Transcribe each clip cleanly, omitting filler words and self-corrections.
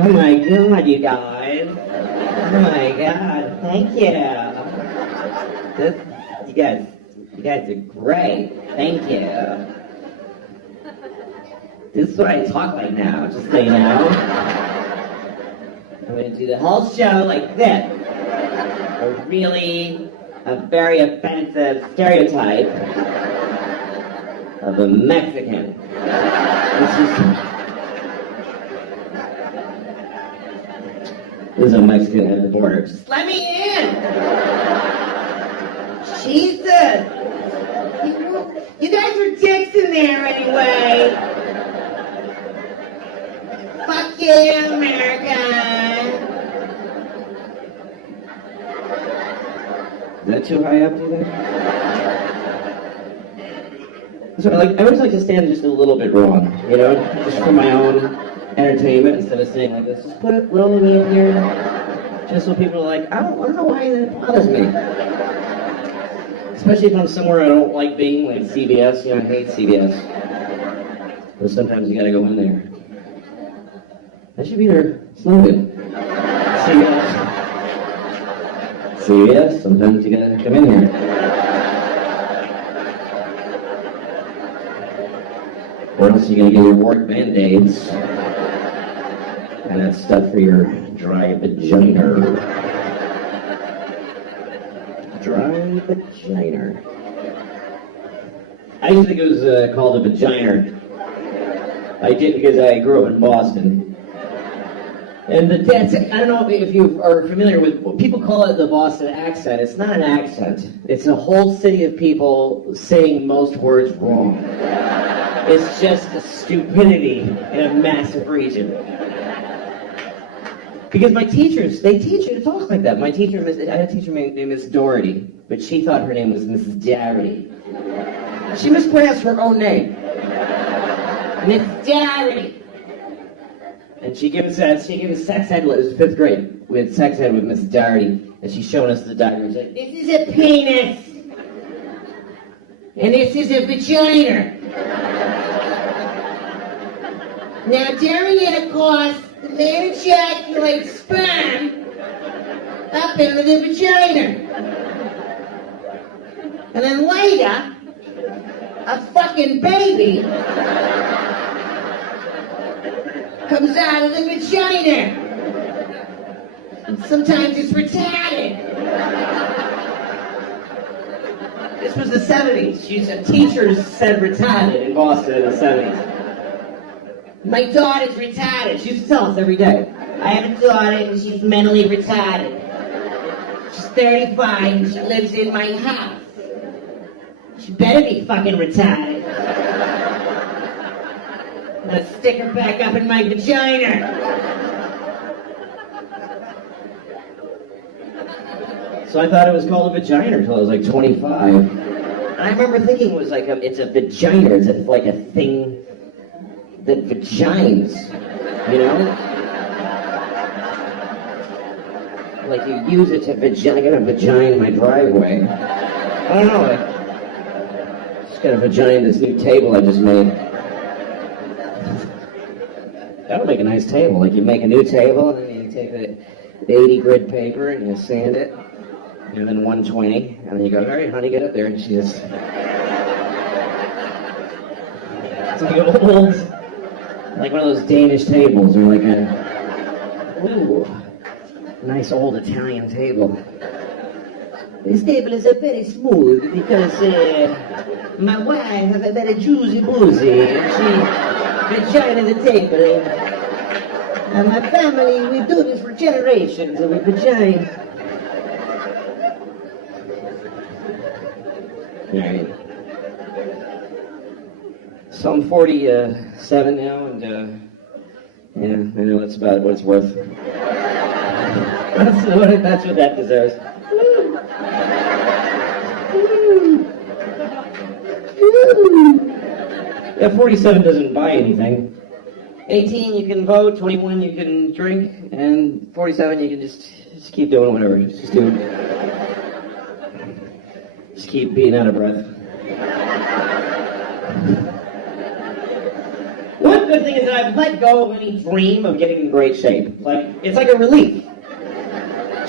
Oh my god, you guys. Oh my god, thank you. You guys are great. Thank you. This is what I talk like now, just so you know. I'm gonna do the whole show like this. A very offensive stereotype of a Mexican. This is a Mexican at the border. Just let me in! Jesus! You guys are dicks in there anyway! Fuck you, America! Is that too high up, do you think? So, I always like to stand just a little bit wrong, you know? Just for my own entertainment instead of saying like this. Just put a little of me in here, just so people are like, I don't know why that bothers me. Especially if I'm somewhere I don't like being, like CBS, you know, I hate CBS. But sometimes you gotta go in there. That should be their slogan. CBS. CBS, sometimes you gotta come in here. Or else you're gonna get your wart Band-Aids. And that's stuff for your dry vagina. Dry vagina. I used to think it was called a vagina. I did because I grew up in Boston. And I don't know if you are familiar with, people call it the Boston accent. It's not an accent. It's a whole city of people saying most words wrong. It's just the stupidity in a massive region. Because my teachers, they teach you to talk like that. I had a teacher named Miss Doherty, but she thought her name was Mrs. Doherty. She mispronounced her own name. Miss Doherty. And she gave us sex ed, it was 5th grade. We had sex ed with Mrs. Doherty, and she's showing us the diagram. She's like, this is a penis. And this is a vagina. Now during intercourse, the man ejaculates sperm up into the vagina. And then later, a fucking baby comes out of the vagina. And sometimes it's retarded. This was the 70s. Teachers said retarded in Boston in the 70s. My daughter's retarded. She used to tell us every day. I have a daughter and she's mentally retarded. She's 35 and she lives in my house. She better be fucking retarded. I'm gonna stick her back up in my vagina. So I thought it was called a vagina until I was like 25. And I remember thinking it was like it's a vagina. It's like a thing that vagines, you know? Like you use it to vagina. I got a vagina in my driveway. I don't know, just got a vagina in this new table I just made. That'll make a nice table. Like you make a new table and then you take the 80 grit paper and you sand it. And then 120. And then you go, all right, honey, get up there. And she just... It's like old... Like one of those Danish tables, or like a nice old Italian table. This table is very smooth because my wife has a very juicy boozy, and she vagina the table. And my family, we do this for generations, and we vagina. All right. So I'm 47 now, and yeah, I know that's about what it's worth. That's what that deserves. Yeah, 47 doesn't buy anything. 18 you can vote, 21 you can drink, and 47 you can just keep doing whatever. Just keep being out of breath. What good thing is that I've let go of any dream of getting in great shape. Like, it's like a relief.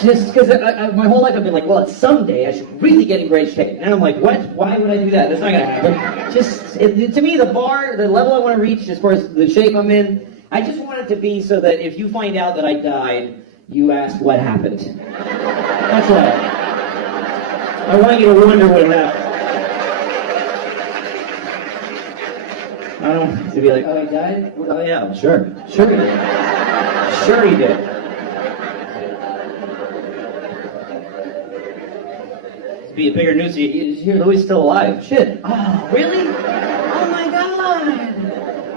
Just because my whole life I've been like, well, someday I should really get in great shape. Now I'm like, what? Why would I do that? That's not going to happen. To me, the level I want to reach as far as the shape I'm in, I just want it to be so that if you find out that I died, you ask what happened. That's all. I want you to wonder what happened. I don't want to be like, oh, he died? Oh, yeah, sure. Sure he did. Sure he did. Be a bigger news. Louis still alive. Shit. Oh, really? Oh my God.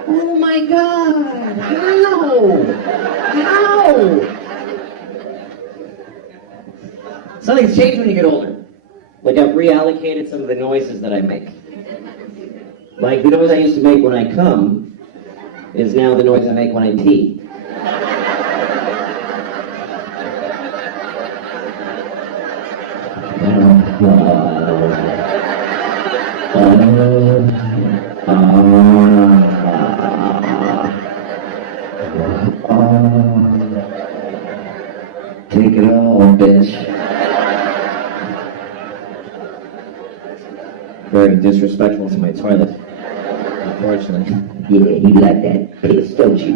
Oh my God. How? Something's changed when you get older. Like I've reallocated some of the noises that I make. Like the noise I used to make when I come is now the noise I make when I pee. Take it all, bitch. Very disrespectful to my toilet, unfortunately. Yeah, you like that piss, don't you?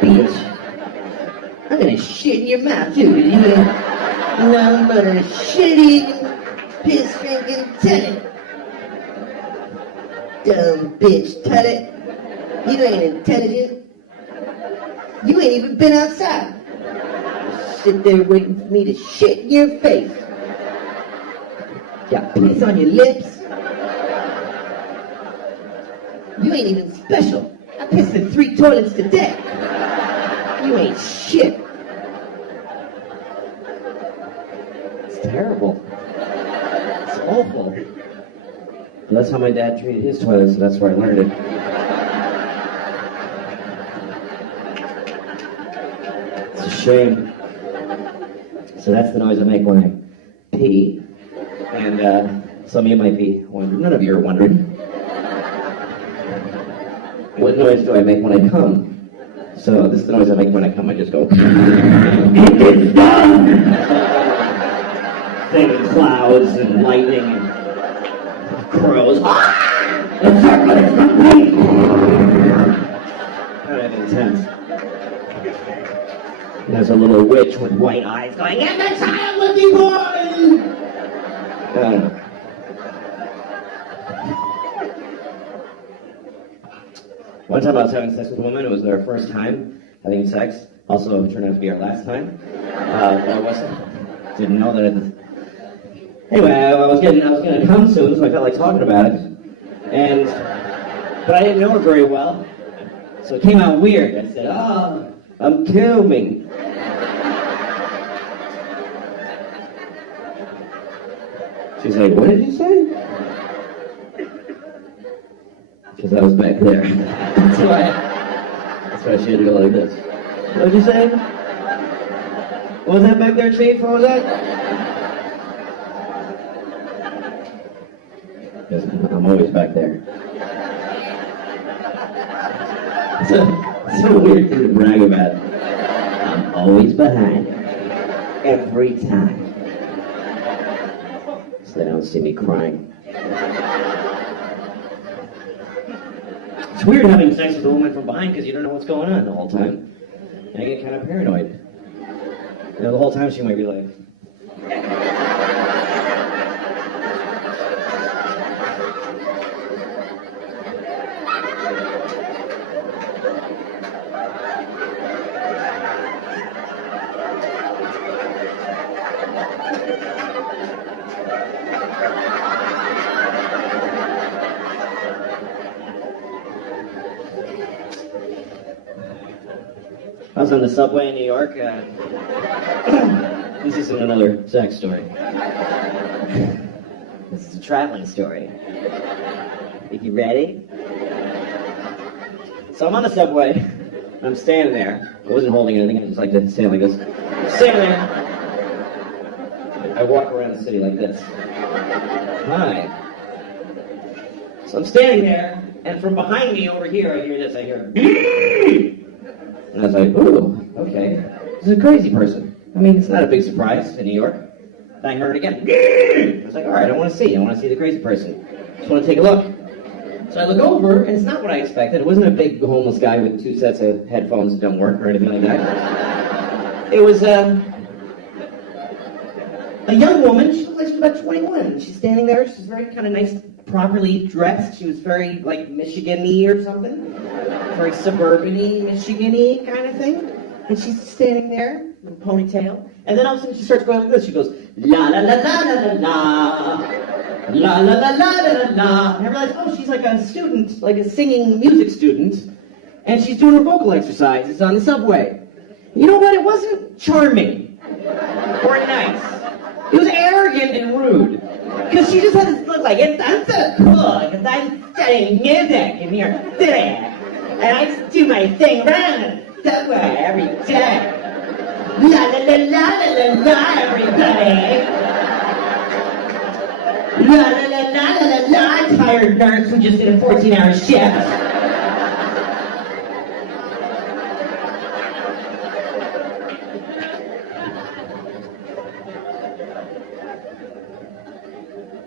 Bitch. I'm gonna shit in your mouth, too. Nothing but a shit-eating, piss-drinking tenant. Dumb bitch, tenant. You ain't intelligent. You ain't even been outside. Sit there waiting for me to shit in your face. Got piss on your lips. You ain't even special. I pissed in 3 toilets today. You ain't shit. It's terrible. It's awful. And that's how my dad treated his toilet, so that's where I learned it. It's a shame. So that's the noise I make when I pee. And some of you might be wondering, none of you are wondering, what noise do I make when I come? So this is the noise I make when I come. I just go, it's done! Thing clouds and lightning and crows. It's complete! Kind of intense. There's a little witch with white eyes going, and the child will be born! One time I was having sex with a woman. It was our first time having sex. Also, it turned out to be our last time. I didn't know that. Anyway, I was gonna come soon, so I felt like talking about it. But I didn't know her very well, so it came out weird. I said, "Oh, I'm coming." She's like, "What did you say?" Because I was back there. That's why she had to go like this. What did you say? What was that back there, Chief? What was that? Yes, I'm always back there. It's a weird thing to brag about. I'm always behind. Every time. So they don't see me crying. It's weird having sex with a woman from behind because you don't know what's going on the whole time. And I get kind of paranoid. You know, the whole time she might be like... I was on the subway in New York. This isn't another sex story. This is a traveling story. Think you ready? So I'm on the subway, and I'm standing there. I wasn't holding anything, I just like to stand like this. Standing there. I walk around the city like this. Hi. So I'm standing there, And from behind me over here, I hear this. I hear, and I was like, ooh, okay. This is a crazy person. I mean, it's not a big surprise in New York. And I heard it again. I was like, all right, I want to see the crazy person. Just want to take a look. So I look over, and it's not what I expected. It wasn't a big homeless guy with 2 sets of headphones that don't work or anything like that. It was a young woman. She looked like she was about 21. She's standing there. She's very kind of nice, properly dressed. She was very, like, Michigan-y or something. Very suburban-y, Michigan-y kind of thing. And she's standing there with a ponytail. And then all of a sudden she starts going like this. She goes, la la la la la la la. La la la la la la la. And I realized, oh, she's like a student, like a singing music student. And she's doing her vocal exercises on the subway. You know what? It wasn't charming or nice. It was arrogant and rude. Because she just had this look like, I'm so cool, because I'm studying music, and you're there. And I just do my thing around the subway every day. La la la la la la la, everybody. La la la la la la la, tired nurse who just did a 14-hour shift.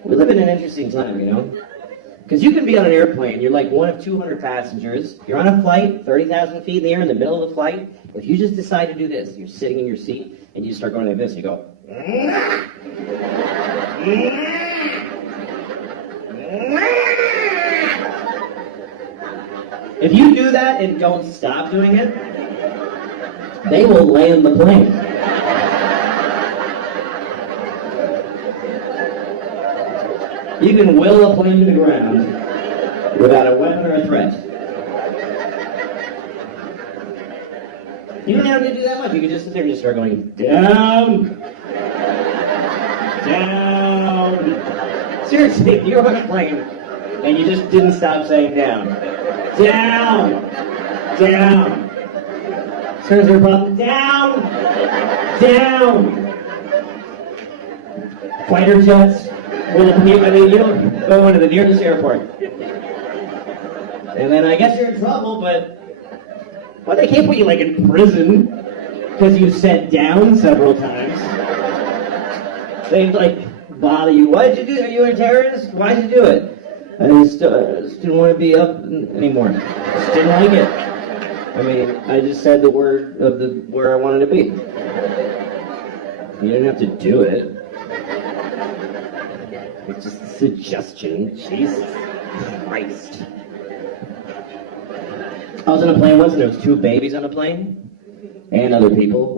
We live in an interesting time, you know? Because you can be on an airplane, you're like one of 200 passengers, you're on a flight, 30,000 feet in the air in the middle of the flight. If you just decide to do this, you're sitting in your seat, and you just start going like this, you go, if you do that and don't stop doing it, they will land the plane. You can will a plane to the ground without a weapon or a threat. You don't have to do that much. You can just sit there and just start going, down, down. Seriously, you're on a plane and you just didn't stop saying down. Down, down. Sir, is there a problem? Down, down. Fighter jets. Well, I mean, you don't go into the nearest airport. And then I guess you're in trouble, but well, they can't put you like in prison because you said down several times. They like bother you. Why did you do it? Are you a terrorist? Why did you do it? I just didn't want to be up anymore. Just didn't like it. I mean, I just said the word of where I wanted to be. You didn't have to do it. It's just a suggestion. Jesus Christ. I was on a plane once and there was 2 babies on a plane. And other people. It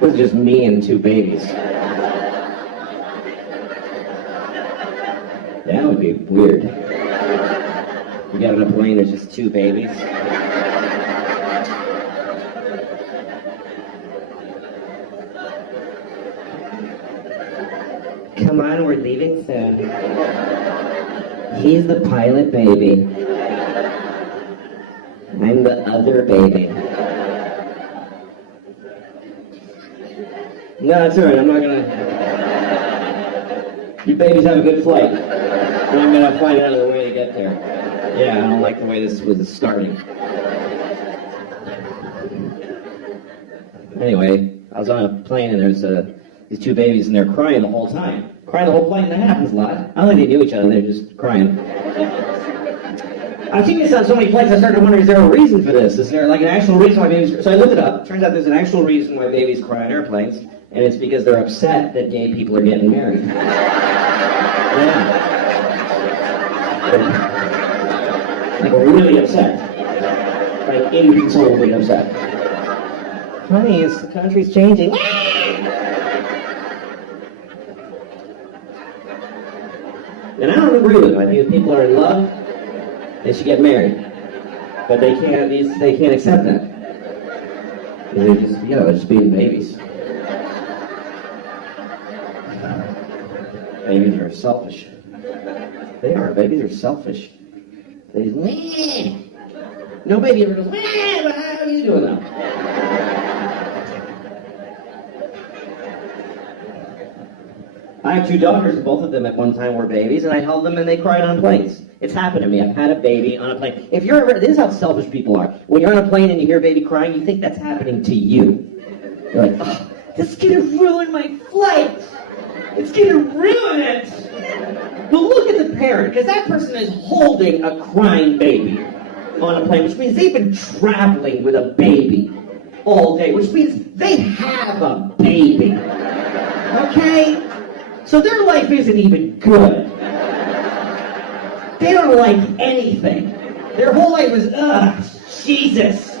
wasn't just me and 2 babies. That would be weird. You get on a plane, there's just 2 babies. Come on, we're leaving soon. He's the pilot baby. I'm the other baby. No, it's alright, I'm not gonna... You babies have a good flight. And I'm gonna find another way to get there. Yeah, I don't like the way this was starting. Anyway, I was on a plane and there's these 2 babies and they're crying the whole time. Crying the whole plane, that happens a lot. I don't think they knew each other, they're just crying. I've seen this on so many flights, I started wondering, is there a reason for this? Is there like an actual reason why babies... So I looked it up. Turns out there's an actual reason why babies cry on airplanes, and it's because they're upset that gay people are getting married. Yeah. Like really upset. Like inconsolably upset. Honey, the country's changing. And I don't agree with them. I think if people are in love, they should get married. But they can't accept that. They're just, they're just being babies. Babies are selfish. They are. Babies are selfish. They just, meh. No baby ever goes, meh, but how are you doing now? I have 2 daughters, and both of them at one time were babies, and I held them and they cried on planes. It's happened to me. I've had a baby on a plane. If you're ever, this is how selfish people are. When you're on a plane and you hear a baby crying, you think that's happening to you. You're like, oh, this is gonna ruin my flight. It's gonna ruin it. But look at the parent, because that person is holding a crying baby on a plane, which means they've been traveling with a baby all day, which means they have a baby. Okay? So their life isn't even good. They don't like anything. Their whole life is, Jesus.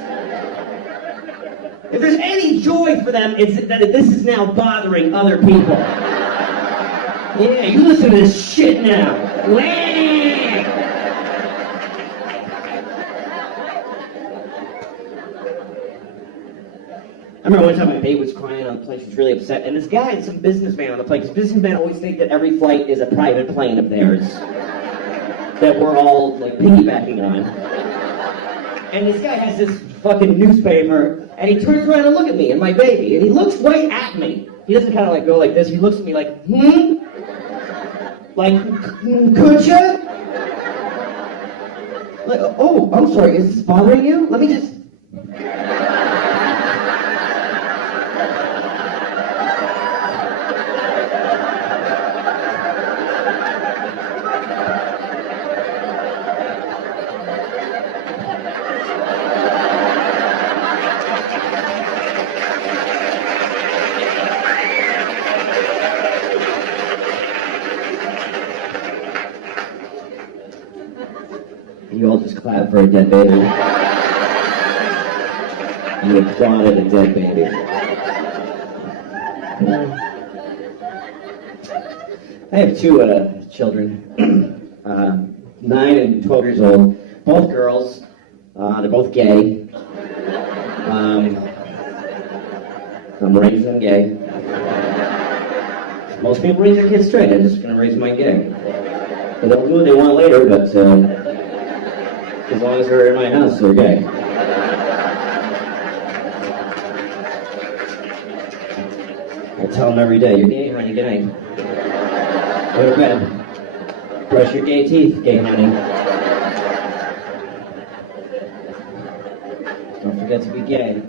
If there's any joy for them, it's that this is now bothering other people. Yeah, you listen to this shit now. I remember one time my babe was crying on the plane. She was really upset. And this guy and some businessman on the plane, because businessmen always think that every flight is a private plane of theirs that we're all like piggybacking on. And this guy has this fucking newspaper, and he turns around and looks at me and my baby, and he looks right at me. He doesn't kind of like go like this. He looks at me like, like, could ya? Like, oh, I'm sorry. Is this bothering you? Let me just. You all just clap for a dead baby. You applauded a dead baby. I have 2 children, 9 and 12 years old, both girls. They're both gay. I'm raising them gay. Most people raise their kids straight. I'm just going to raise mine gay. And they'll do what they want later, but as long as they're in my house, they're gay. I tell them every day, you're gay, honey, good night. Go to bed. Brush your gay teeth, gay honey. Don't forget to be gay.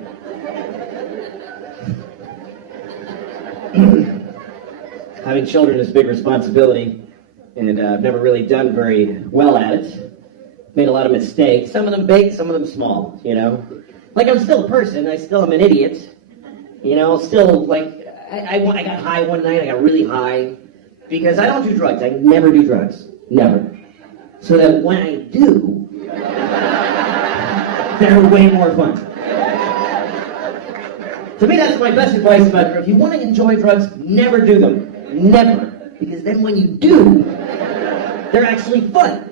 Having children is a big responsibility, and I've never really done very well at it. Made a lot of mistakes. Some of them big, some of them small, you know? Like, I'm still a person. I still am an idiot. You know, still, like, I got high one night. I got really high. Because I don't do drugs. I never do drugs. Never. So that when I do, they're way more fun. To me, that's my best advice about drugs. If you want to enjoy drugs, never do them. Never. Because then when you do, they're actually fun.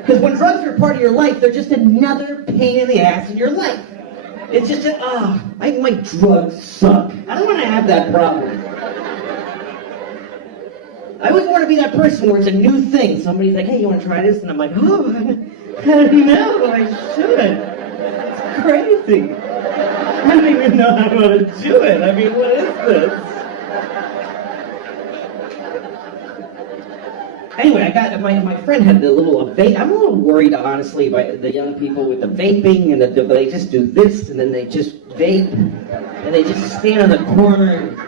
Because when drugs are part of your life, they're just another pain in the ass in your life. It's just my drugs suck. I don't want to have that problem. I always want to be that person where it's a new thing. Somebody's like, hey, you want to try this? And I'm like, oh, I don't know, I should. It's crazy. I don't even know how to do it. I mean, what is this? Anyway, I got my friend had the little vape. I'm a little worried, honestly, by the young people with the vaping and they just do this and then they just vape and they just stand on the corner and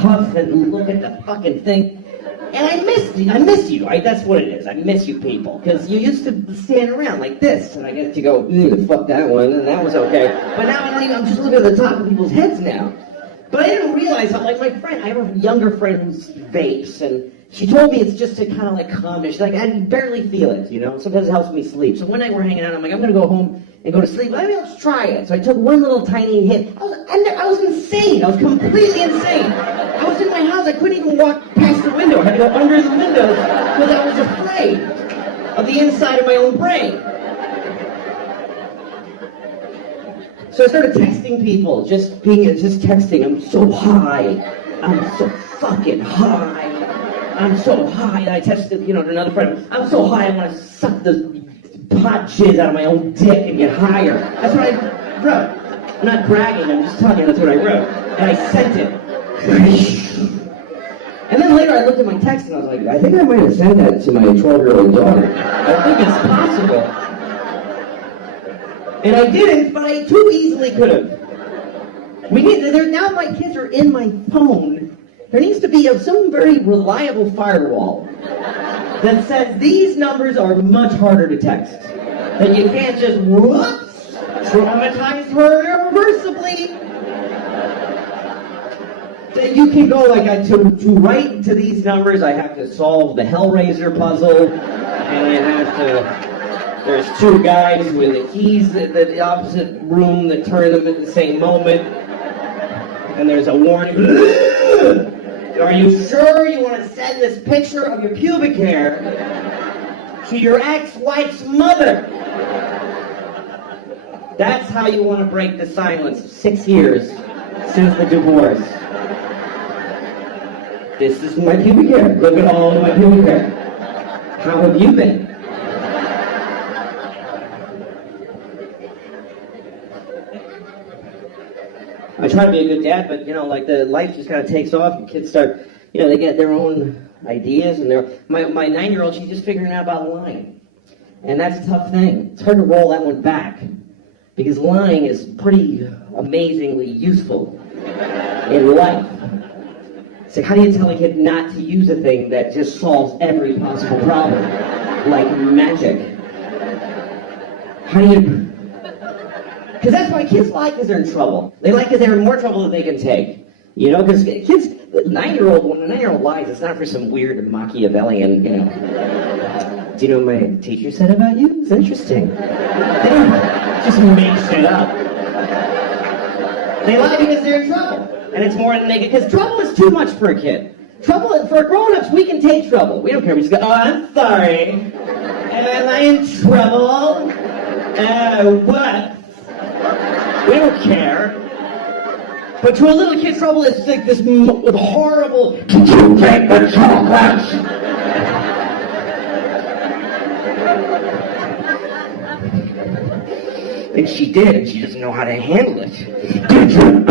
puff and look at the fucking thing. And I miss you. That's what it is. I miss you people because you used to stand around like this, and I get to go, fuck that one, and that was okay. But now I'm just looking at the top of people's heads now. But I didn't realize how, like my friend, I have a younger friend who's vapes, and she told me it's just to kind of like calm me. She's like, I barely feel it, you know? Sometimes it helps me sleep. So one night we're hanging out, I'm like, I'm going to go home and go to sleep. Maybe I'll just try it. So I took one little tiny hit. I was insane. I was completely insane. I was in my house. I couldn't even walk past the window. I had to go under the window because I was afraid of the inside of my own brain. So I started texting people, just texting. I'm so high. I'm so fucking high. I'm so high. And I texted, to another friend. I'm so high, I want to suck the pot jizz out of my own dick and get higher. That's what I wrote. I'm not bragging. I'm just telling you that's what I wrote. And I sent it. And then later I looked at my text and I was like, I think I might have sent that to my 12-year-old daughter. I think it's possible. And I didn't, but I too easily could have. Now my kids are in my phone. There needs to be some very reliable firewall that says these numbers are much harder to text. That you can't just, whoops, traumatize her irreversibly. That you can go like, to write to these numbers, I have to solve the Hellraiser puzzle, and I have to, there's two guys with the keys at the opposite room that turn them at the same moment, and there's a warning. Are you sure you want to send this picture of your pubic hair to your ex-wife's mother? That's how you want to break the silence of 6 years since the divorce. This is my pubic hair. Look at all of my pubic hair. How have you been? I try to be a good dad, but like the life just kind of takes off. And kids start, they get their own ideas, and my 9-year-old, she's just figuring out about lying, and that's a tough thing. It's hard to roll that one back because lying is pretty amazingly useful in life. It's like, how do you tell a kid not to use a thing that just solves every possible problem, like magic? How do you? Because that's why kids lie, because they're in trouble. They lie because they're in more trouble than they can take. Because kids, when a 9-year-old lies, it's not for some weird Machiavellian, Do you know what my teacher said about you? It's interesting. They don't just make shit up. They lie because they're in trouble. And it's more than they get, because trouble is too much for a kid. Trouble, for grown-ups, we can take trouble. We don't care. We just go, oh, I'm sorry. Am I in trouble? What? We don't care. But to a little kid, trouble is like this horrible, did you take the chocolates? And she did, and she doesn't know how to handle it. Did you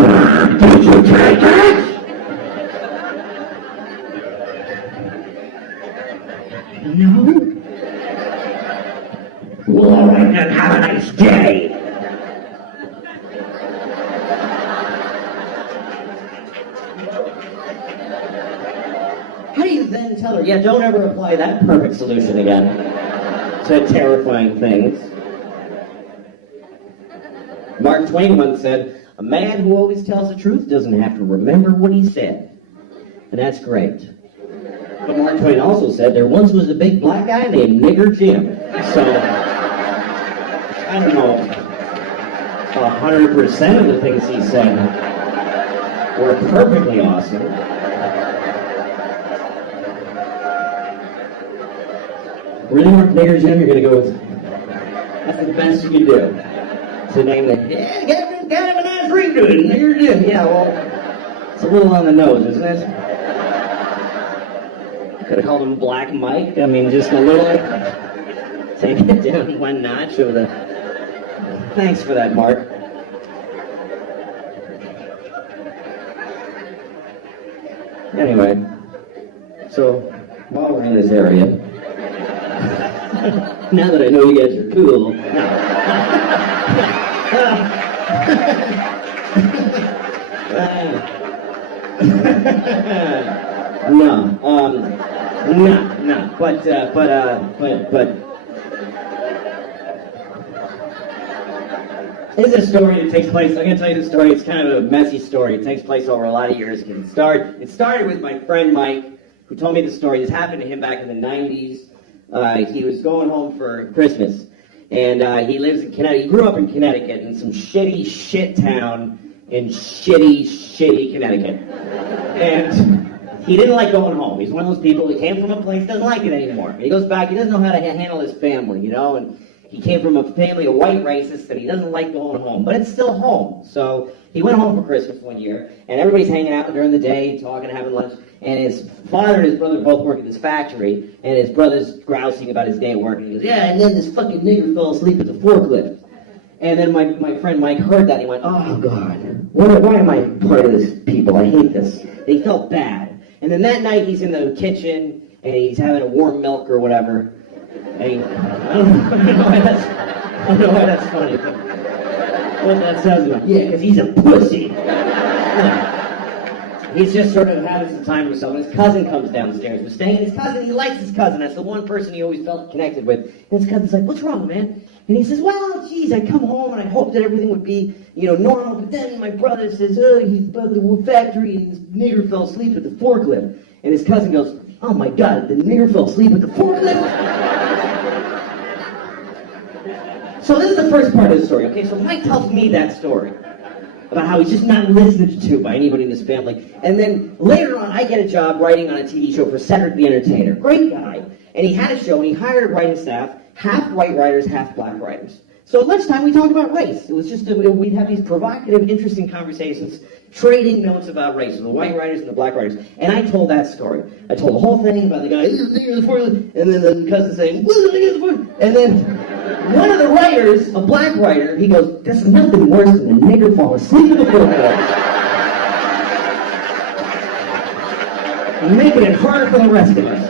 take it? No? Well, all right then, have a nice day. How do you then tell her, yeah, don't ever apply that perfect solution again to terrifying things? Mark Twain once said, a man who always tells the truth doesn't have to remember what he said. And that's great. But Mark Twain also said, there once was a big black guy named Nigger Jim. So, I don't know, 100% of the things he said were perfectly awesome. Really, Mark Nigger Jim, you're going to go with, that's the best you can do. To name it, yeah, kind of a nice ring to it, Nigger Jim. Yeah, well, it's a little on the nose, isn't it? Could have called him Black Mike. I mean, just a little. Take it down one notch of the. Thanks for that, Mark. Anyway, so while we're in this area, now that I know you guys are cool, but this is a story that takes place, I'm going to tell you the story, it's kind of a messy story, it takes place over a lot of years. It started with my friend Mike, who told me the story. This happened to him back in the 90s. He was going home for Christmas, and he lives in Connecticut. He grew up in Connecticut, in some shitty shit town in shitty Connecticut. And he didn't like going home. He's one of those people that came from a place, doesn't like it anymore. He goes back, he doesn't know how to handle his family, and he came from a family of white racists, and he doesn't like going home, but it's still home. So he went home for Christmas one year, and everybody's hanging out during the day, talking, having lunch, and his father and his brother both work at this factory, and his brother's grousing about his day at work, and he goes, yeah, and then this fucking nigger fell asleep at the forklift. And then my friend Mike heard that, and he went, oh, God, why am I part of this people? I hate this. And he felt bad. And then that night he's in the kitchen and he's having a warm milk or whatever. And I don't know why that's funny. What that sounds like. Yeah, because he's a pussy. He's just sort of having some time with himself, and his cousin comes downstairs. We're staying with his cousin. He likes his cousin. That's the one person he always felt connected with. And his cousin's like, "What's wrong, man?" And he says, "Well, geez, I come home and I hope that everything would be, normal. But then my brother says, he's about the factory and this nigger fell asleep at the forklift." And his cousin goes, "Oh my God, the nigger fell asleep at the forklift?" So this is the first part of the story. Okay, so Mike tells me that story about how he's just not listened to by anybody in his family. And then later on, I get a job writing on a TV show for Cedric the Entertainer. Great guy. And he had a show, and he hired a writing staff, half white writers, half black writers. So at lunchtime, we talked about race. It was just, we'd have these provocative, interesting conversations, trading notes about race, the white writers and the black writers. And I told that story. I told the whole thing about the guy, and then the cousin saying, and then one of the writers, a black writer, he goes, "There's nothing worse than a nigger falling asleep in the forklift." And making it harder for the rest of us.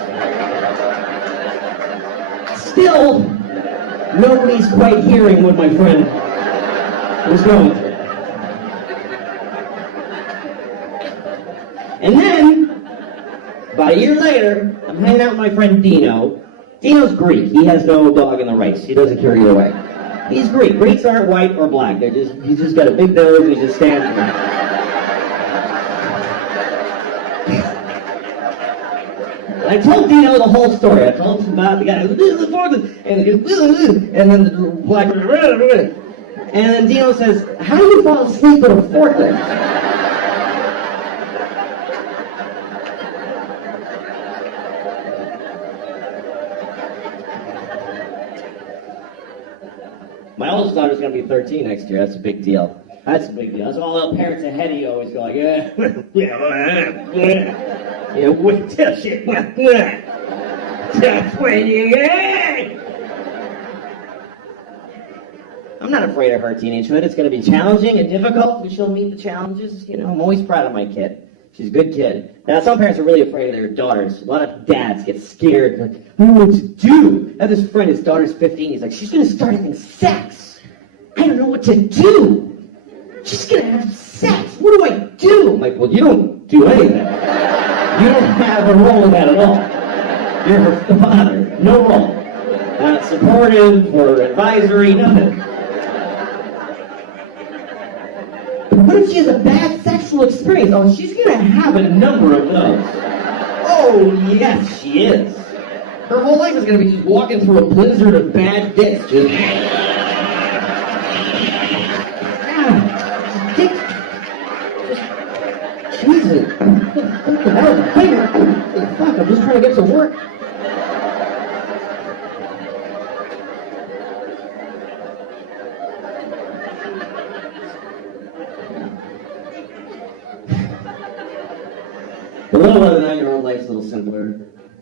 Still, nobody's quite hearing what my friend was going through. And then, about a year later, I'm hanging out with my friend Dino. Dino's Greek. He has no dog in the race. He doesn't carry it away. He's Greek. Greeks aren't white or black. He's just got a big nose and he just stands there. I told Dino the whole story. I told him about the guy, and then the black, and then Dino says, "How do you fall asleep at a forklift?" My oldest daughter's going to be 13 next year. That's a big deal. That's a big deal. That's all the parents ahead of you always go like, yeah, wait till shit. That's when you I'm not afraid of her teenagehood. It's going to be challenging and difficult, but she'll meet the challenges. I'm always proud of my kid. She's a good kid. Now, some parents are really afraid of their daughters. A lot of dads get scared. Like, I don't know what to do. I have this friend, his daughter's 15. He's like, she's going to start having sex. I don't know what to do. She's going to have sex. What do I do? I'm like, well, you don't do anything. You don't have a role in that at all. You're her father. No role. Not supportive or advisory, nothing. What if she has a bad sexual experience? Oh, she's going to have a number of those. Oh, yes, she is. Her whole life is going to be just walking through a blizzard of bad dicks. Just... Jesus. That was a finger. Fuck, I'm just trying to get to work. The little one, the 9-year-old, life's a little simpler.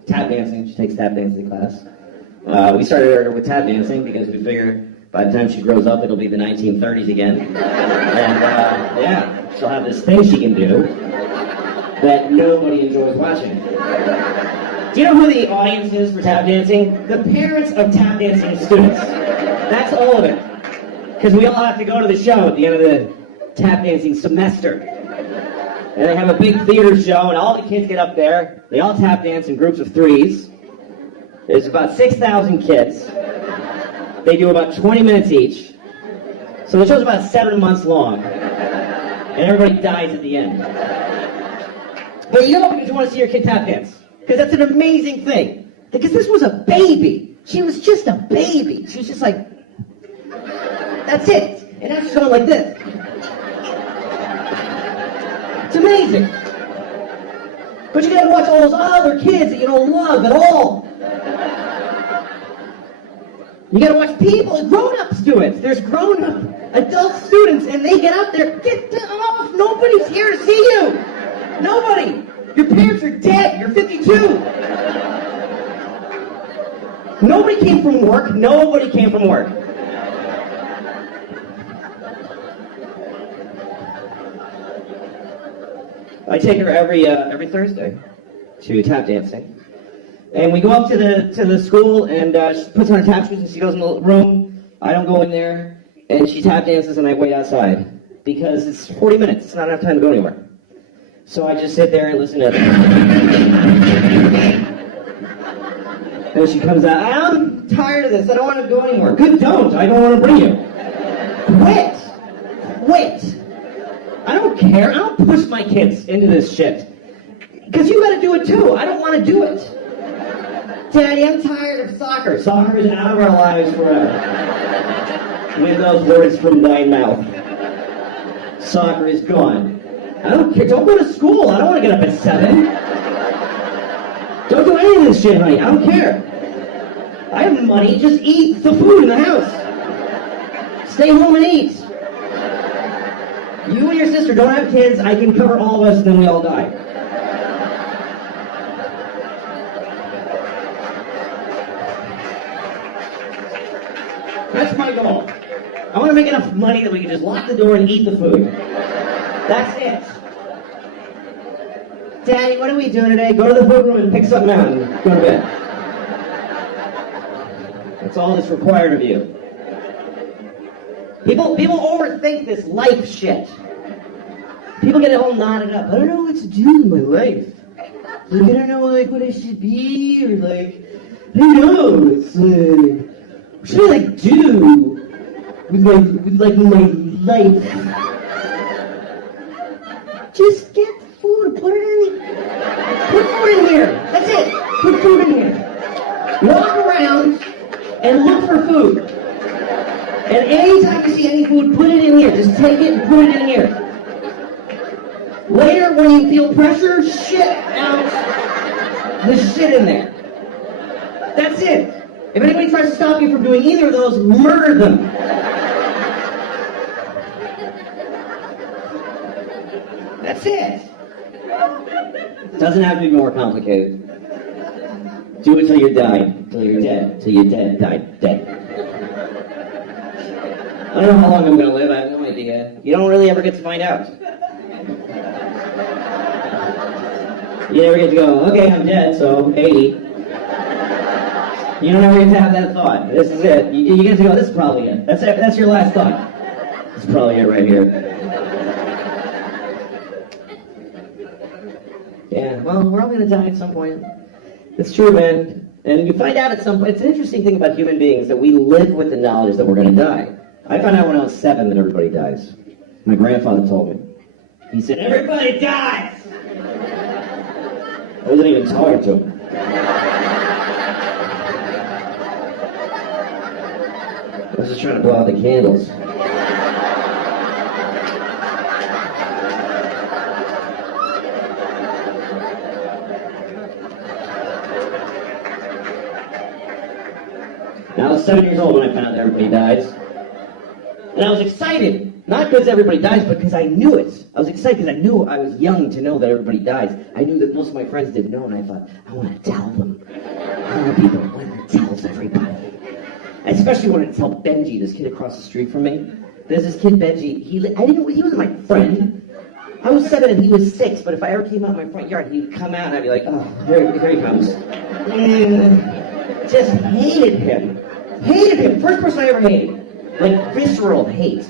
Tap dancing. She takes tap dancing class. We started her with tap dancing because we figure by the time she grows up, it'll be the 1930s again. And, she'll have this thing she can do that nobody enjoys watching. Do you know who the audience is for tap dancing? The parents of tap dancing students. That's all of it. Because we all have to go to the show at the end of the tap dancing semester. And they have a big theater show, and all the kids get up there. They all tap dance in groups of 3s. There's about 6,000 kids. They do about 20 minutes each. So the show's about 7 months long. And everybody dies at the end. But you know because you want to see your kid tap dance. Because that's an amazing thing. Because this was a baby. She was just a baby. She was just like, that's it. And now she's going like this. It's amazing. But you gotta watch all those other kids that you don't love at all. You gotta watch people, grown-ups do it. There's grown-up adult students and they get out there, get off, nobody's here to see you. Nobody. Your parents are dead, you're 52. Nobody came from work, nobody came from work. I take her every Thursday. to tap dancing. And we go up to the school, and she puts on her tap shoes, and she goes in the room. I don't go in there, and she tap dances, and I wait outside. Because it's 40 minutes. It's not enough time to go anywhere. So I just sit there and listen to it. And she comes out, I'm tired of this. I don't want to go anymore. Good, don't. I don't want to bring you. Quit. Quit. I don't care. I don't push my kids into this shit. Because you got to do it too. I don't want to do it. Daddy, I'm tired of soccer. Soccer is out of our lives forever. With those words from thy mouth. Soccer is gone. I don't care. Don't go to school. I don't want to get up at 7. Don't do any of this shit, honey. I don't care. I have money. Just eat the food in the house. Stay home and eat. You and your sister don't have kids. I can cover all of us, and then we all die. That's my goal. I want to make enough money that we can just lock the door and eat the food. That's it. Daddy, what are we doing today? Go to the food room and pick something out and go to bed. That's all that's required of you. People overthink this life shit. People get all knotted up. I don't know what to do in my life. Like, I don't know what I should be, or I don't know. It's what should I do with my life? Just get food, put food in here. That's it. Put food in here. Walk around and look for food. And anytime you see any food, put it in here. Just take it and put it in here. Later, when you feel pressure, shit out the shit in there. That's it. If anybody tries to stop you from doing either of those, murder them. That's it. Doesn't have to be more complicated. Do it till you're dying, till you're dead, till you're dead, dead. I don't know how long I'm going to live. I have no idea. You don't really ever get to find out. You never get to go, okay, I'm dead, so 80. You don't ever get to have that thought. This is it. You get to go, this is probably it. That's it. That's your last thought. This is probably it right here. Yeah, well, we're all going to die at some point. It's true, man. And you find out at some point, it's an interesting thing about human beings that we live with the knowledge that we're going to die. I found out when I was 7 that everybody dies. My grandfather told me. He said, everybody dies! I wasn't even talking to him. I was just trying to blow out the candles. Now, I was 7 years old when I found out that everybody dies. And I was excited. Not because everybody dies, but because I knew it. I was excited because I knew I was young to know that everybody dies. I knew that most of my friends didn't know, and I thought, I want to tell them. I want to be the one that tells everybody. Especially when I tell Benji, this kid across the street from me. There's this kid, Benji. He was my friend. I was 7 and he was 6, but if I ever came out in my front yard, he'd come out and I'd be like, oh, here he comes. And just hated him. Hated him. First person I ever hated. Like, visceral hate.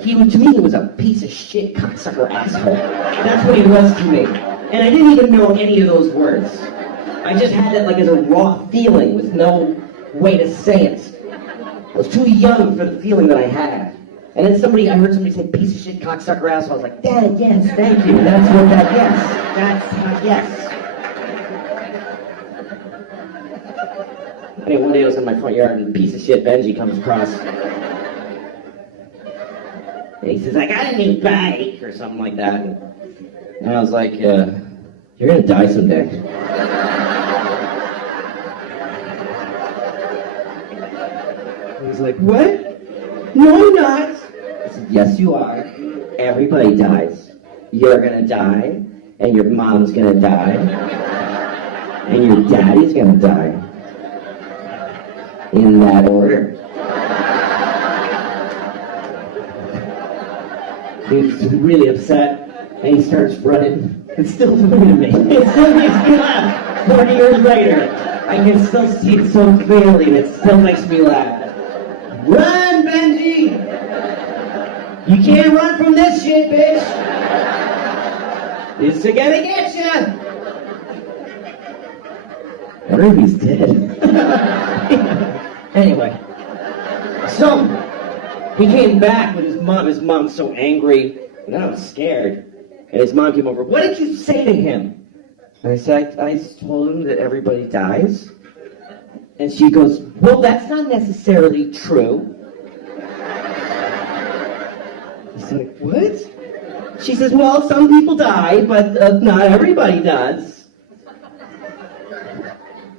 To me, he was a piece of shit, cocksucker, asshole. That's what he was to me. And I didn't even know any of those words. I just had that, like, as a raw feeling with no way to say it. I was too young for the feeling that I had. And then I heard somebody say, piece of shit, cocksucker, asshole. I was like, Dad, yes, thank you. That's what that, yes. That's not yes. Anyway, one day I was in my front yard and a piece of shit Benji comes across. And he says, I got a new bike, or something like that. And I was like, you're gonna die someday. He was like, what? No, I'm not. I said, yes, you are. Everybody dies. You're gonna die, and your mom's gonna die, and your daddy's gonna die. In that order. He's really upset, and he starts running. It's still funny to me. It still makes me laugh. 40 years later, I can still see it so clearly, and it still makes me laugh. Run, Benji! You can't run from this shit, bitch! It's gonna get ya! I wonder if he's dead. Anyway, so he came back with his mom. His mom's so angry, and I was scared. And his mom came over. What did you say to him? And I said, I told him that everybody dies. And she goes, well, that's not necessarily true. He's like, what? She says, well, some people die, but not everybody does.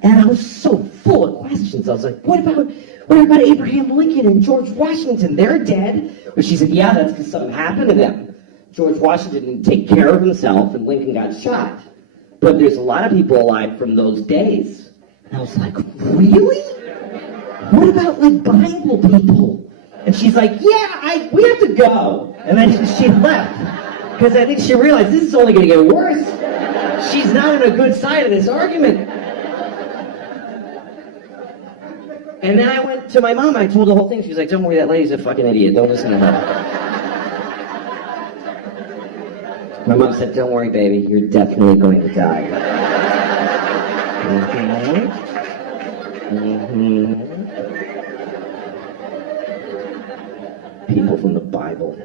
And I was so full of questions. I was like, what about Abraham Lincoln and George Washington? They're dead. But she said, yeah, that's because something happened to them. George Washington didn't take care of himself, and Lincoln got shot. But there's a lot of people alive from those days. And I was like, really? What about, like, Bible people? And she's like, yeah, we have to go. And then she left. Because I think she realized this is only going to get worse. She's not on a good side of this argument. And then I went to my mom. I told the whole thing. She was like, don't worry, that lady's a fucking idiot. Don't listen to her. My mom said, don't worry, baby. You're definitely going to die. People from the Bible.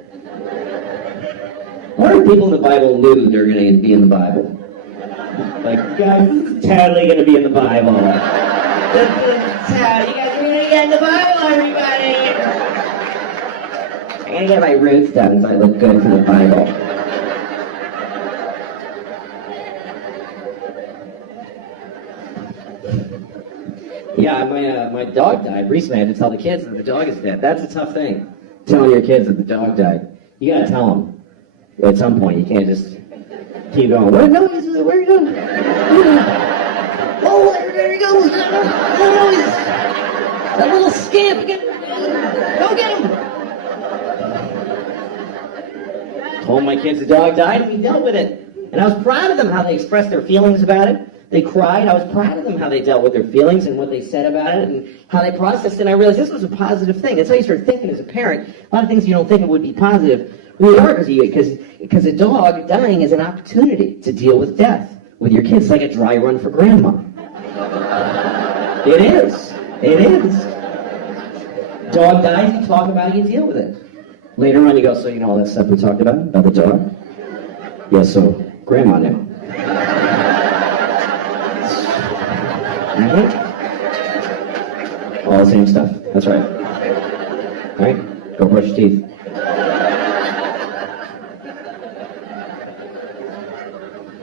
What if people in the Bible knew they're going to be in the Bible? Like, guys, this is totally going to be in the Bible. You guys are going to get in the Bible, everybody. I got to get my roots done so I look good for the Bible. Yeah, my dog died recently. I had to tell the kids that the dog is dead. That's a tough thing, telling your kids that the dog died. You gotta tell them at some point. You can't just keep going. Where are you going? Oh, there he goes! Oh, that little scamp! Go get him! Told my kids the dog died, and we dealt with it. And I was proud of them how they expressed their feelings about it. They cried. I was proud of them how they dealt with their feelings and what they said about it and how they processed it. And I realized this was a positive thing. That's how you start thinking as a parent. A lot of things you don't think would be positive really are because a dog dying is an opportunity to deal with death with your kids. It's like a dry run for grandma. It is. It is. Dog dies, you talk about it, you deal with it. Later on you go, so you know all that stuff we talked about the dog? Yeah, so grandma knew. Mm-hmm. All the same stuff. That's right. All right? Go brush your teeth.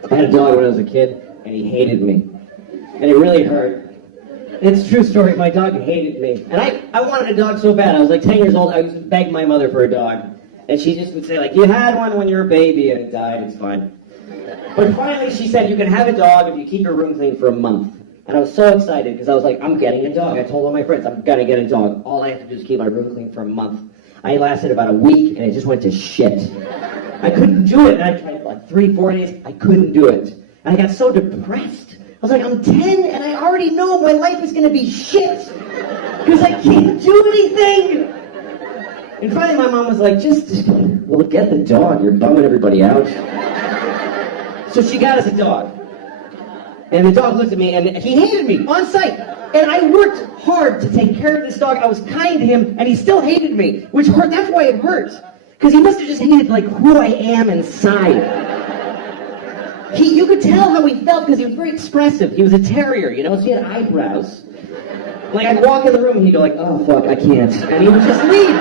I had a dog when I was a kid, and he hated me. And it really hurt. It's a true story. My dog hated me. And I wanted a dog so bad. I was like 10 years old. I was begging my mother for a dog. And she just would say, like, you had one when you were a baby, and it died. It's fine. But finally, she said, you can have a dog if you keep your room clean for a month. And I was so excited because I was like, I'm getting a dog. I told all my friends, I'm gonna get a dog. All I have to do is keep my room clean for a month. I lasted about a week and it just went to shit. I couldn't do it. And I tried like 3-4 days. I couldn't do it. And I got so depressed. I was like, I'm 10 and I already know my life is gonna be shit because I can't do anything. And finally my mom was like, well, get the dog. You're bumming everybody out. So she got us a dog. And the dog looked at me, and he hated me on sight. And I worked hard to take care of this dog. I was kind to him, and he still hated me, which hurt. That's why it hurt. Because he must have just hated, like, who I am inside. You could tell how he felt, because he was very expressive. He was a terrier, you know, so he had eyebrows. Like, I'd walk in the room, and he'd go like, oh, fuck, I can't. And he would just leave.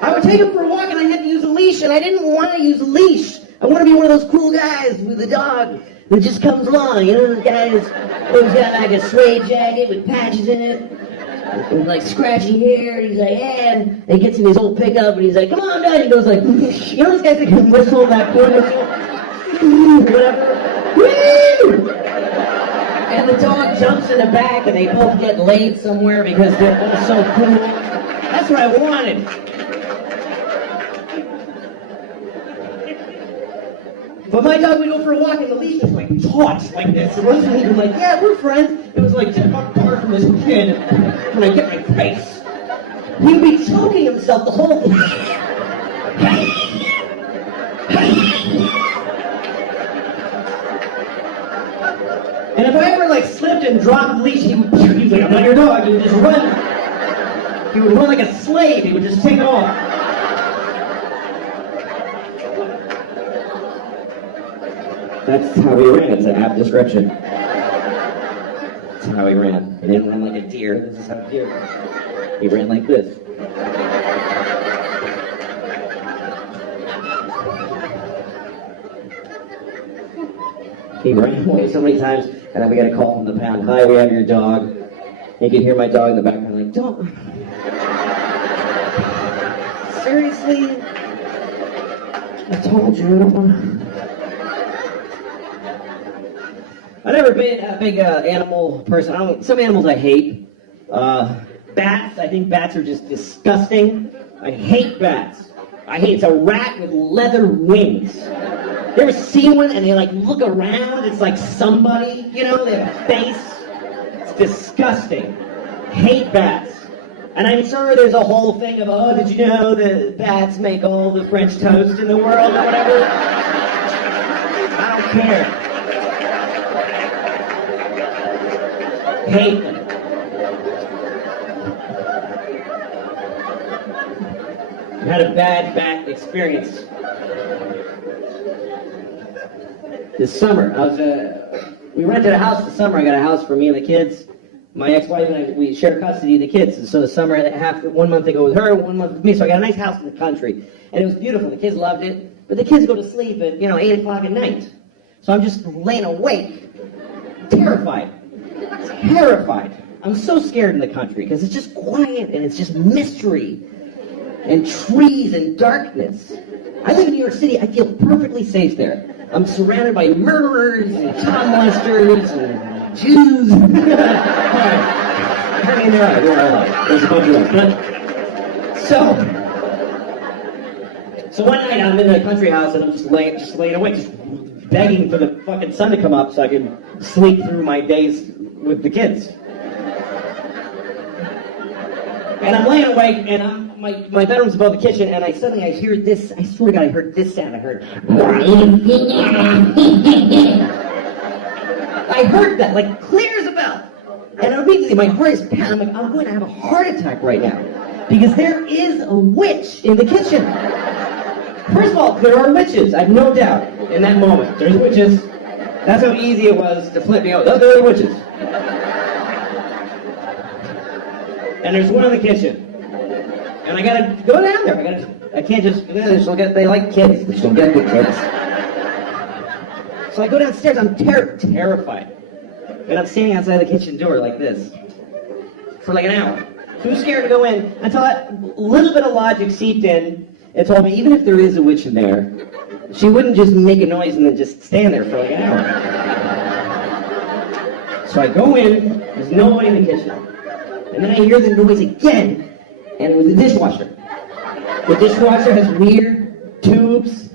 I would take him for a walk, and I had to use a leash, and I didn't want to use a leash. I want to be one of those cool guys with a dog that just comes along, you know, those guys who's got like a suede jacket with patches in it, with like scratchy hair, and he's like, yeah, and he gets in his old pickup, and he's like, come on, guys, he goes like, you know those guys that can whistle that poor whistle? Whatever. Woo! And the dog jumps in the back, and they both get laid somewhere because they're both so cool. That's what I wanted. But my dog would go for a walk and the leash was like taut like this. It wasn't even like, yeah, we're friends. It was like, get apart from this kid when I get my face. He would be choking himself the whole time. And if I ever like slipped and dropped the leash, he would be like, I'm not your dog. He would just run. He would run like a slave. He would just take off. That's how he ran. It's an apt description. That's how he ran. He didn't run like a deer. This is how a deer ran. He ran like this. He ran away so many times, and then we got a call from the pound. Hi, we have your dog. And you can hear my dog in the background like, don't. Seriously? I told you. I don't want. I've never been a big animal person. Some animals I hate. Bats. I think bats are just disgusting. I hate bats. It's a rat with leather wings. You ever see one and they like look around? It's like somebody, you know, they have a face. It's disgusting. Hate bats. And I'm sure there's a whole thing of, oh, did you know that bats make all the French toast in the world or whatever? I don't care. Hate them. I had a bad bat experience. This summer, we rented a house this summer. I got a house for me and the kids. My ex-wife and I, we share custody of the kids. And so the summer, 1 month they go with her, 1 month with me. So I got a nice house in the country. And it was beautiful. The kids loved it. But the kids go to sleep at, 8 o'clock at night. So I'm just laying awake, terrified. I'm so scared in the country because it's just quiet and it's just mystery and trees and darkness. I live in New York City. I feel perfectly safe there. I'm surrounded by murderers and child molesters and Jews. I mean, there are a lot. There's a bunch of them. But, so one night I'm in the country house and I'm just laying awake, just begging for the fucking sun to come up so I can sleep through my days with the kids. And I'm laying awake and my bedroom's above the kitchen, and suddenly I hear this. I swear to God, I heard this sound. I heard that, like clear as a bell. And immediately my heart is pounding. I'm like, I'm going to have a heart attack right now. Because there is a witch in the kitchen. First of all, there are witches. I have no doubt in that moment. There's witches. That's how easy it was to flip me out. Oh, there are witches. And there's one in the kitchen. And I gotta go down there. I can't just, they like kids. She'll get the kids. So I go downstairs. I'm terrified. And I'm standing outside the kitchen door like this for like an hour. Too scared to go in until a little bit of logic seeped in and told me even if there is a witch in there, she wouldn't just make a noise and then just stand there for like an hour. So I go in. There's nobody in the kitchen. And then I hear the noise again. And it was the dishwasher. The dishwasher has weird tubes,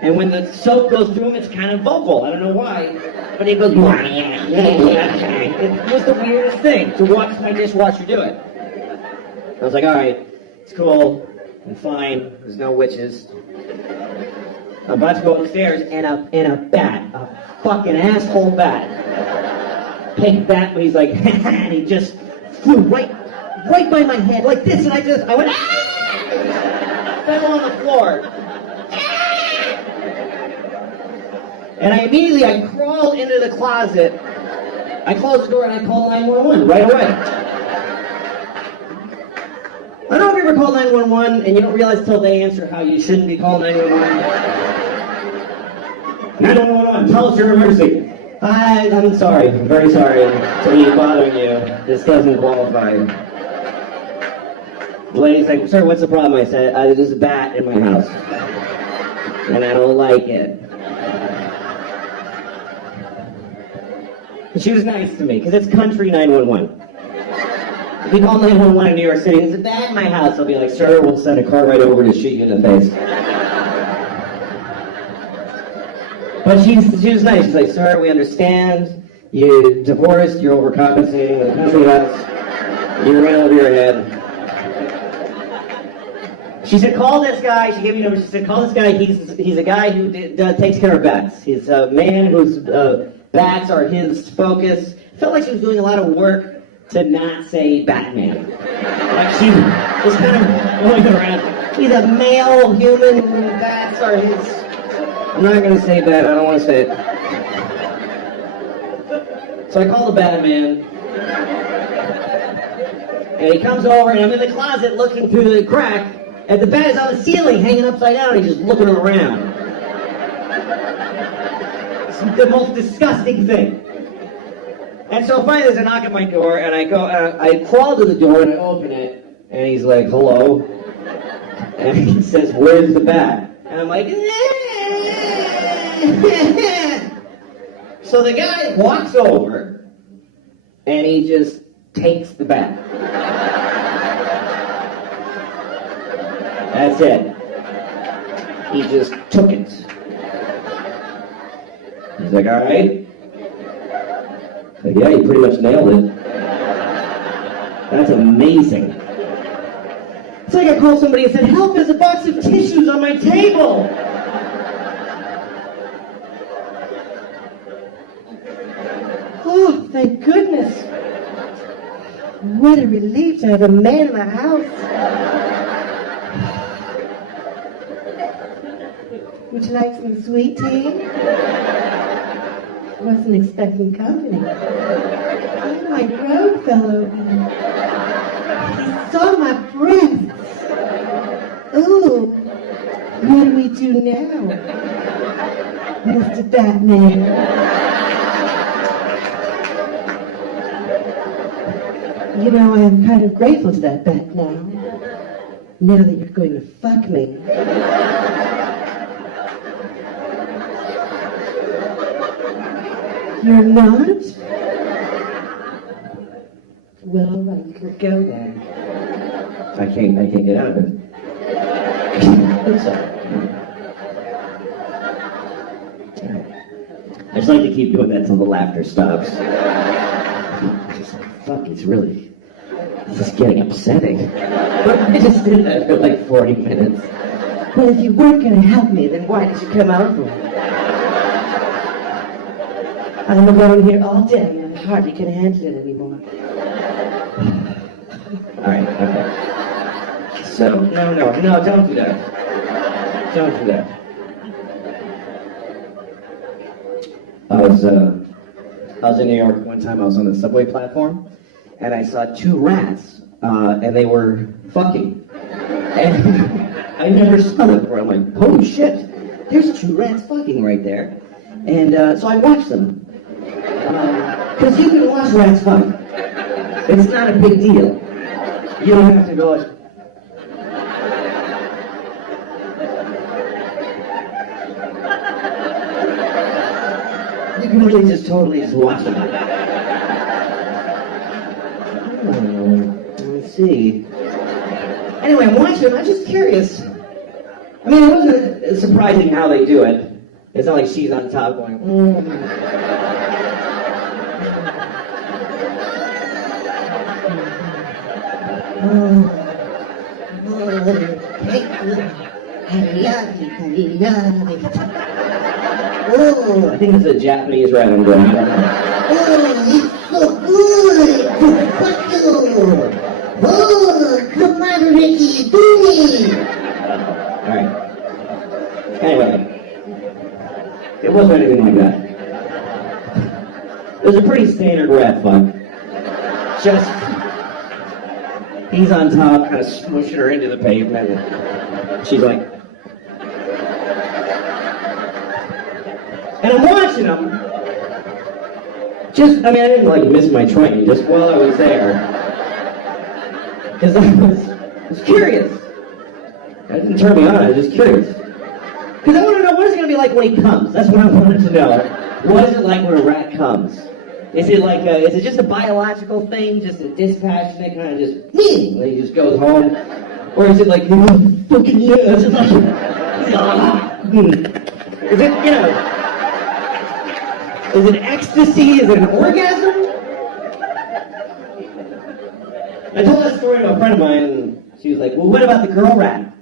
and when the soap goes through them, it's kind of vocal. I don't know why, but it goes. It was the weirdest thing to watch my dishwasher do it. I was like, all right, it's cool, I'm fine. There's no witches. I'm about to go upstairs, and a bat, a fucking asshole bat, pink bat, but he's like, and he just flew right by my head, like this, and I went, ah! Fell on the floor. And I crawl into the closet, I close the door, and I call 911 right away. I don't know if you ever call 911, and you don't realize till they answer how you shouldn't be calling 911. 911, tell us your emergency. I'm sorry, I'm very sorry to be bothering you. This doesn't qualify. The lady's like, sir, what's the problem? I said, there's a bat in my house. And I don't like it. And she was nice to me, because it's country 911. If you call 911 in New York City, there's a bat in my house, they'll be like, sir, we'll send a car right over to shoot you in the face. But she was nice. She's like, sir, we understand. You're divorced, you're overcompensating with nothing else. You're in over your head. She said, call this guy. She gave me a number. She said, call this guy. He's a guy who takes care of bats. He's a man whose bats are his focus. Felt like she was doing a lot of work to not say Batman. Like she was kind of going around. He's a male human whose bats are his. I'm not going to say that. I don't want to say it. So I call the Batman. And he comes over, and I'm in the closet looking through the crack. And the bat is on the ceiling, hanging upside down, and he's just looking around. It's the most disgusting thing. And so finally there's a knock at my door, and I go, I crawl to the door, and I open it, and he's like, hello. And he says, where's the bat? And I'm like, so the guy walks over, and he just takes the bat. That's it. He just took it. He's like, all right. Like, yeah, you pretty much nailed it. That's amazing. It's like I called somebody and said, help, there's a box of tissues on my table. Oh, thank goodness. What a relief to have a man in the house. Would you like some sweet tea? Wasn't expecting company. Oh, my throat fell open. He saw my breath. Ooh, what do we do now, Mr. Batman? You know, I am kind of grateful to that bat now. Now that you're going to fuck me. You're not? Well, all right, you can go then. I can't get out of it. I'm sorry. I just like to keep doing that till the laughter stops. Fuck, it's just getting upsetting. But I just did that for like 40 minutes. Well, if you weren't going to help me, then why did you come out for me? I'm alone here all day and I hardly can handle it anymore. Alright, okay. So, no, don't do that. Don't do that. I was in New York one time. I was on the subway platform and I saw two rats and they were fucking. And I never saw them before. I'm like, holy shit, there's two rats fucking right there. And so I watched them. Because you can watch rats fuck. It's not a big deal. You don't have to go. You can really just totally just watch them. Let's see. Anyway, I'm watching them. I'm just curious. I mean, it wasn't surprising how they do it. It's not like she's on top going, I think it's a Japanese rat I'm going. It's so good! Fuck you! Oh, come on, Ricky, do me! Alright. Anyway. It wasn't anything like that. It was a pretty standard rat fuck. Just, he's on top, kind of smushing her into the pavement. And she's like, and I'm watching him. I didn't like miss my train just while I was there. Because I was curious. That didn't turn me on, I was just curious. Because I want to know what it's going to be like when he comes. That's what I wanted to know. What is it like when a rat comes? Is it like is it just a biological thing, just a dispassionate kind of just, and he just goes home? Or is it like, fucking yeah, is it like, is it, Is it ecstasy? Is it an orgasm? I told that story to a friend of mine, and she was like, well, what about the girl rat?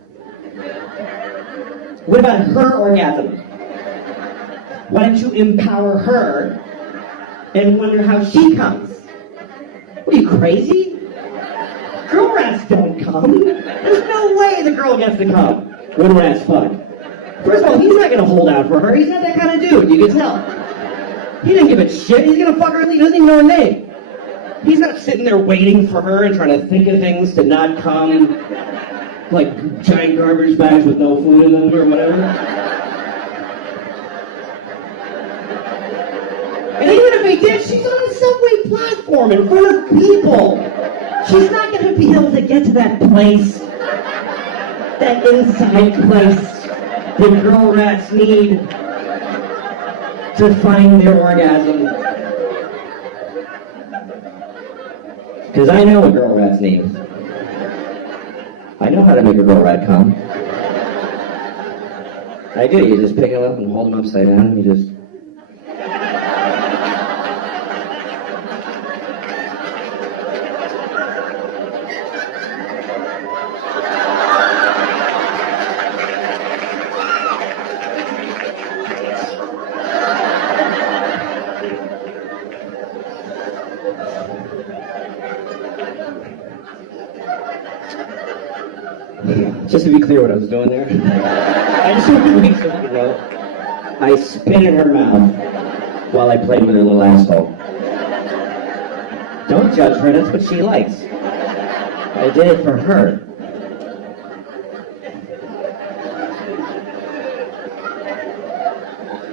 What about her orgasm? Why don't you empower her and wonder how she comes? What are you, crazy? Girl rats don't come. There's no way the girl gets to come when rats fuck. First of all, he's not gonna hold out for her. He's not that kind of dude, you can tell. He didn't give a shit. He's gonna fuck her, he doesn't even know her name. He's not sitting there waiting for her and trying to think of things to not come, like giant garbage bags with no food in them or whatever. And even if he did, she's on a subway platform in front of people. She's not going to be able to get to that place, that inside place that girl rats need to find their orgasm. Because I know what girl rats need. I know how to make a girl rat come. I do. You just pick them up and hold them upside down, and you just... Just to be clear what I was doing there, I just want to make sure you know, I spit in her mouth while I played with her little asshole. Don't judge her, that's what she likes. I did it for her.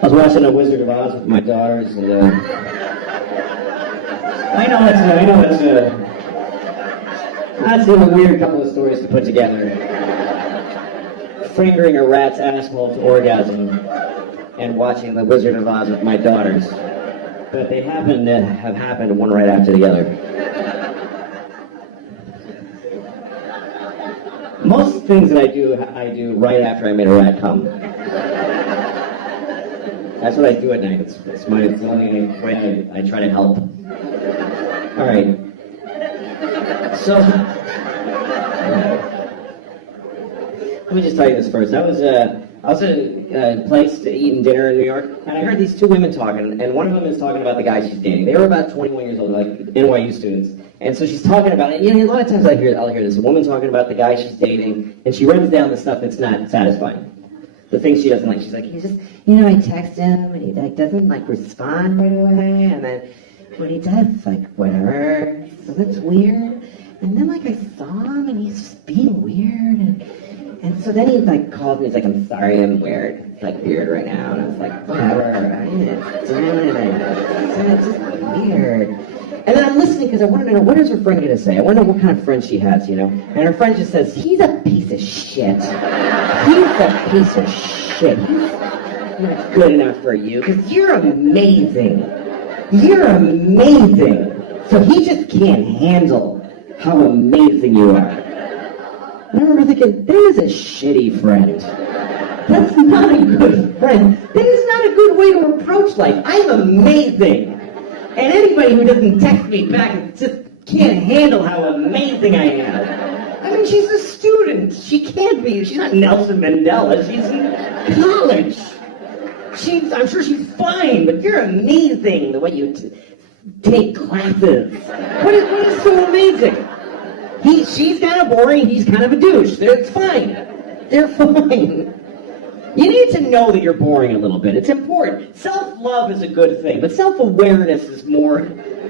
I was watching The Wizard of Oz with my daughters, and I know that's a weird couple of stories to put together. Fingering a rat's asshole to orgasm and watching The Wizard of Oz with my daughters. But they happen to have happened one right after the other. Most things that I do right after I made a rat come. That's what I do at night. It's the only way I try to help. All right. So, let me just tell you this first. I was at a place to eat and dinner in New York, and I heard these two women talking, and one of them is talking about the guy she's dating. They were about 21 years old, like NYU students. And so she's talking about it. You know, a lot of times I'll hear this woman talking about the guy she's dating, and she runs down the stuff that's not satisfying. The things she doesn't like. She's like, he just, I text him, and he doesn't respond right away, and then when he does, whatever. So that's weird. And then I saw him, and he's being weird, and so then he called me. He's like, I'm sorry, I'm weird. It's weird right now. And I was like, whatever. It's just weird. And then I'm listening because I want to know, what is her friend going to say? I want to know what kind of friend she has, And her friend just says, he's a piece of shit. He's a piece of shit. He's not good enough for you because you're amazing. You're amazing. So he just can't handle how amazing you are. And I remember thinking, that is a shitty friend. That's not a good friend. That is not a good way to approach life. I'm amazing. And anybody who doesn't text me back just can't handle how amazing I am. I mean, she's a student. She's not Nelson Mandela. She's in college. I'm sure she's fine, but you're amazing the way you take classes. What is so amazing? She's kind of boring, he's kind of a douche. It's fine. They're fine. You need to know that you're boring a little bit. It's important. Self-love is a good thing, but self-awareness is more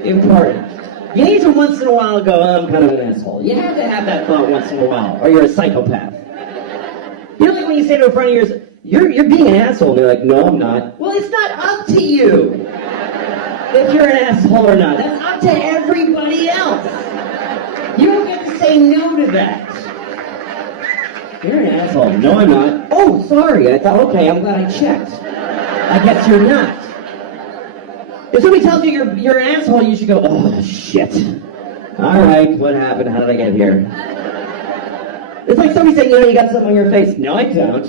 important. You need to once in a while go, I'm kind of an asshole. You have to have that thought once in a while, or you're a psychopath. When you say to a friend of yours, you're being an asshole, and they're like, no, I'm not. Well, it's not up to you if you're an asshole or not. That's up to everybody else. You don't get to say no to that. You're an asshole. No, I'm not. Oh, sorry. I thought, okay, I'm glad I checked. I guess you're not. If somebody tells you you're an asshole, you should go, oh, shit. All right, what happened? How did I get here? It's like somebody saying, you got something on your face. No, I don't.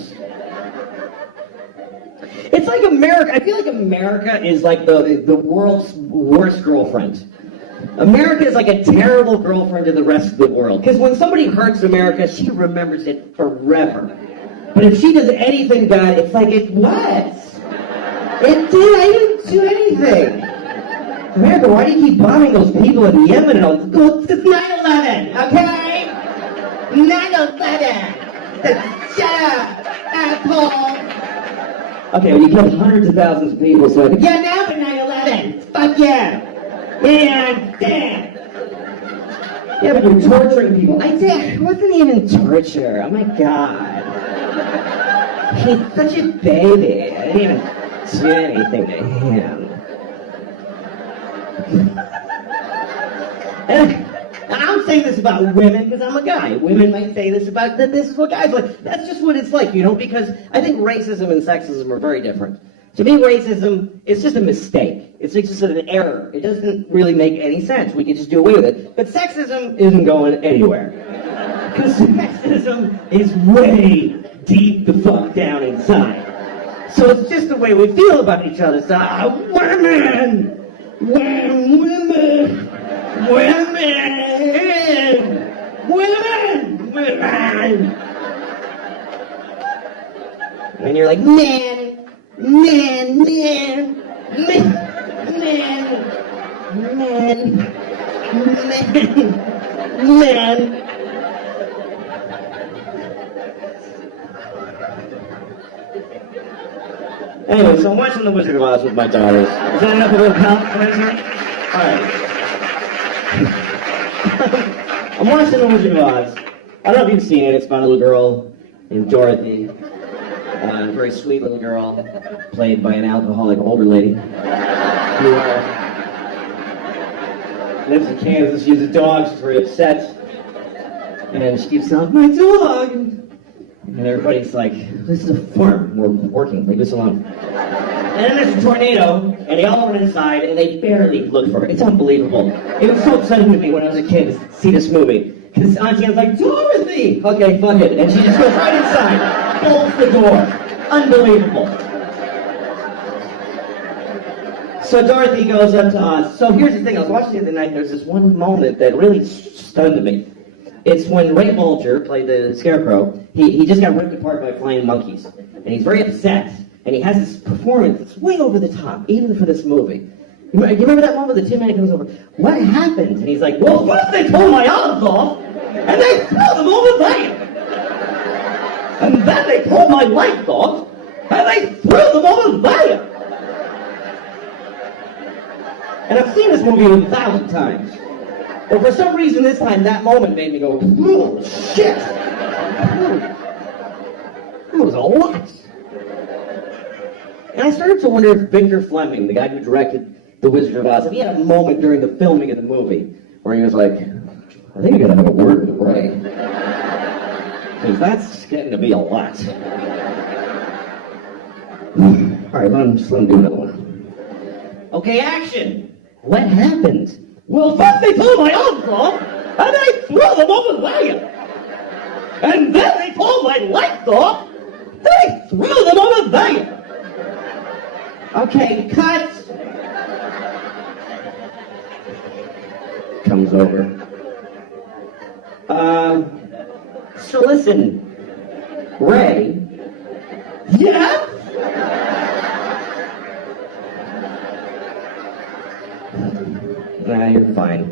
It's like America. I feel like America is like the world's worst girlfriend. America is like a terrible girlfriend to the rest of the world. Because when somebody hurts America, she remembers it forever. But if she does anything bad, it's like, what? It did. I didn't do anything. America, why do you keep bombing those people in Yemen and all? It's 9/11, okay? 9/11. Shut up, asshole. Okay, well, you killed hundreds of thousands of people, so yeah, now for 9/11. Fuck yeah. Yeah, damn. Yeah, but you're torturing people. It wasn't even torture. Oh my god. He's such a baby. I didn't even do anything to him. And I'm saying this about women because I'm a guy. Women might say this about that. This is what guys like. That's just what it's like, because I think racism and sexism are very different. To me, racism is just a mistake. It's just an error. It doesn't really make any sense. We can just do away with it. But sexism isn't going anywhere. Because sexism is way deep the fuck down inside. So it's just the way we feel about each other. So, women! Women! And you're like, man. Anyway, so I'm watching The Wizard of Oz with my daughters. Is that enough of a comparison? Alright. I'm watching The Wizard of Oz. I don't know if you've seen it. It's about a little girl named Dorothy. A very sweet little girl, played by an alcoholic older lady. Who lives in Kansas. She's a dog. She's very upset. And she keeps saying, my dog! And everybody's like, this is a farm. We're working. Leave us alone. And then there's a tornado, and they all went inside, and they barely looked for it. It's unbelievable. It was so upsetting to me when I was a kid to see this movie. Because Auntie Anne's like, Dorothy! Okay, fuck it. And she just goes right inside, bolts the door. Unbelievable. So Dorothy goes up to Oz. So here's the thing. I was watching the other night, and there's this one moment that really stunned me. It's when Ray Bolger played the Scarecrow. He just got ripped apart by flying monkeys. And he's very upset. And he has this performance that's way over the top, even for this movie. You remember that moment? The Tin Man comes over. What happened? And he's like, well, first they pulled my arms off, and they threw them over there. And then they pulled my legs off, and they threw them over there. And I've seen this movie 1,000 times. But for some reason this time, that moment made me go, oh, shit. That was a lot. And I started to wonder if Victor Fleming, the guy who directed The Wizard of Oz, if he had a moment during the filming of the movie where he was like, I think I gotta have a word with Ray. Because that's getting to be a lot. Alright, let him do another one. Okay, action! What happened? Well, first they pulled my arms off, and they threw them over there. And then they pulled my legs off, they threw them over there. Okay, cut! Comes over. So listen, Ray. Yeah? Nah, you're fine.